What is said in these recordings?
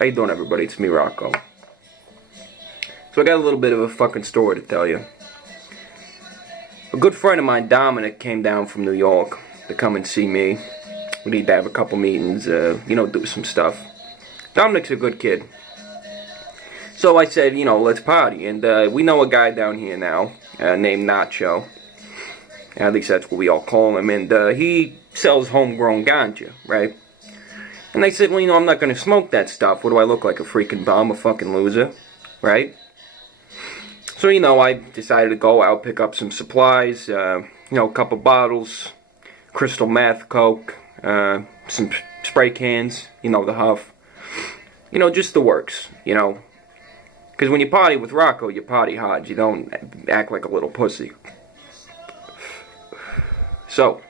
How you doing, everybody? It's me, Rocco. So I got a little bit of a fucking story to tell you. A good friend of mine, Dominic, came down from New York to come and see me. We need to have a couple meetings, do some stuff. Dominic's a good kid. So I said, let's party. And we know a guy down here now named Nacho. At least that's what we all call him. And he sells homegrown ganja, right? And I said, well, I'm not going to smoke that stuff. What do I look like, a freaking bum, a fucking loser, right? So, I decided to go out, pick up some supplies, a couple bottles, crystal meth, coke, some spray cans, the huff. Just the works, Because when you party with Rocco, you party hard. You don't act like a little pussy. So,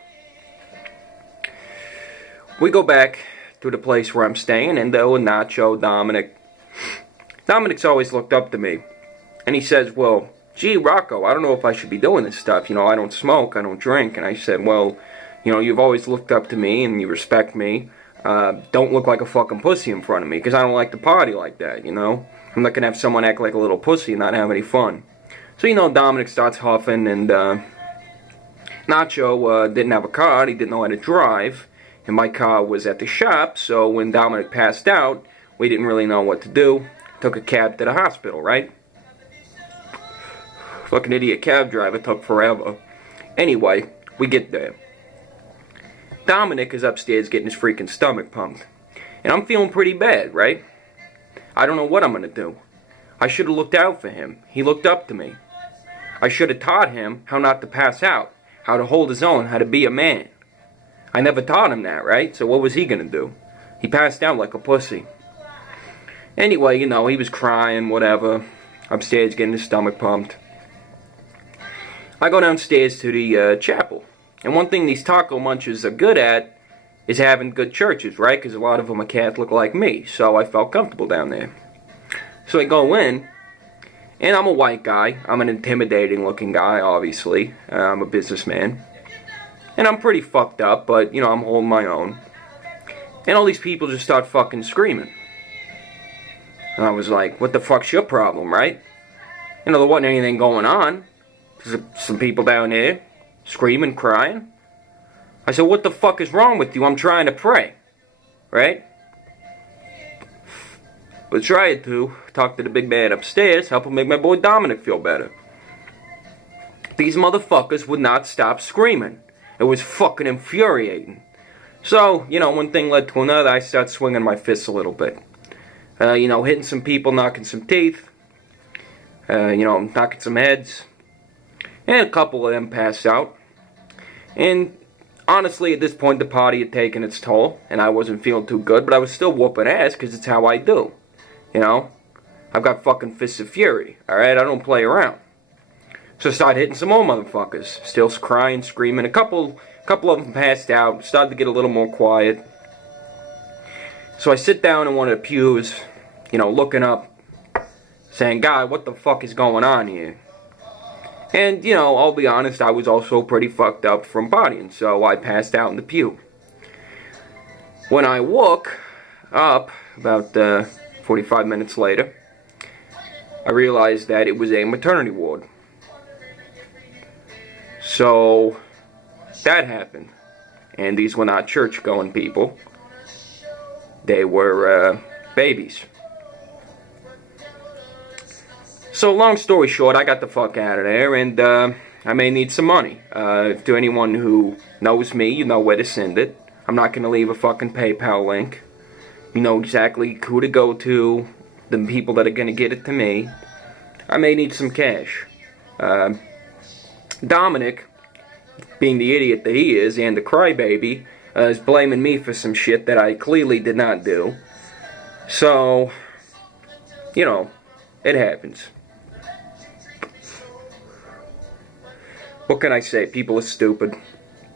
we go back to the place where I'm staying, and Nacho, Dominic's always looked up to me. And he says, well, gee, Rocco, I don't know if I should be doing this stuff. I don't smoke, I don't drink. And I said, well, you've always looked up to me and you respect me. Don't look like a fucking pussy in front of me, because I don't like to party like that, I'm not going to have someone act like a little pussy and not have any fun. So, Dominic starts huffing, and Nacho didn't have a car, he didn't know how to drive. And my car was at the shop, so when Dominic passed out, we didn't really know what to do. Took a cab to the hospital, right? Fucking idiot cab driver, took forever. Anyway, we get there. Dominic is upstairs getting his freaking stomach pumped. And I'm feeling pretty bad, right? I don't know what I'm gonna do. I should have looked out for him. He looked up to me. I should have taught him how not to pass out, how to hold his own, how to be a man. I never taught him that, right? So what was he gonna do? He passed out like a pussy. Anyway, he was crying, whatever. Upstairs getting his stomach pumped. I go downstairs to the chapel. And one thing these taco munchers are good at is having good churches, right? Because a lot of them are Catholic like me. So I felt comfortable down there. So I go in, and I'm a white guy. I'm an intimidating looking guy, obviously. I'm a businessman. And I'm pretty fucked up, but, I'm holding my own. And all these people just start fucking screaming. And I was like, what the fuck's your problem, right? There wasn't anything going on. There's some people down there screaming, crying. I said, what the fuck is wrong with you? I'm trying to pray. Right? But tried to talk to the big man upstairs, help him make my boy Dominic feel better. These motherfuckers would not stop screaming. It was fucking infuriating. So, one thing led to another. I started swinging my fists a little bit. Hitting some people, knocking some teeth. Knocking some heads. And a couple of them passed out. And honestly, at this point, the party had taken its toll. And I wasn't feeling too good. But I was still whooping ass, because it's how I do. I've got fucking fists of fury. Alright? I don't play around. So I started hitting some more motherfuckers. Still crying, screaming. A couple of them passed out. Started to get a little more quiet. So I sit down in one of the pews, looking up, saying, God, what the fuck is going on here? And, I'll be honest, I was also pretty fucked up from partying, so I passed out in the pew. When I woke up, about 45 minutes later, I realized that it was a maternity ward. So, that happened. And these were not church-going people. They were babies. So, long story short, I got the fuck out of there, and I may need some money. To anyone who knows me, you know where to send it. I'm not going to leave a fucking PayPal link. You know exactly who to go to, the people that are going to get it to me. I may need some cash. Dominic, being the idiot that he is, and the crybaby, is blaming me for some shit that I clearly did not do. So, it happens. What can I say? People are stupid.